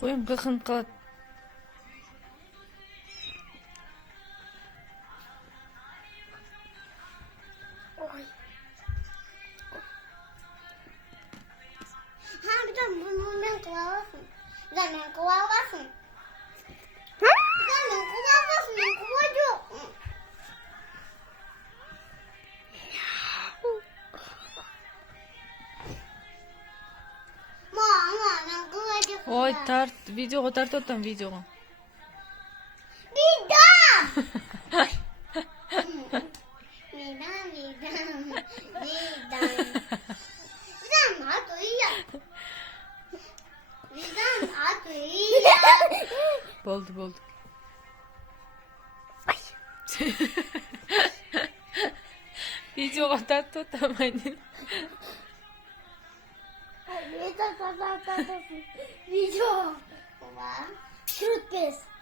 Koyun kıkın kıt. Ha bir de bunu ben kovalasın. Bir de ben kovalasın. Bir de ben kovalasın. Ben kovacağım. Mama ben kovacağım. Oy tart video tart otan video. Bir daha. Midem. Midem atıyor. Midem atıyor. Boldu. Video tart otamadın. Video. Baba. Şut biz.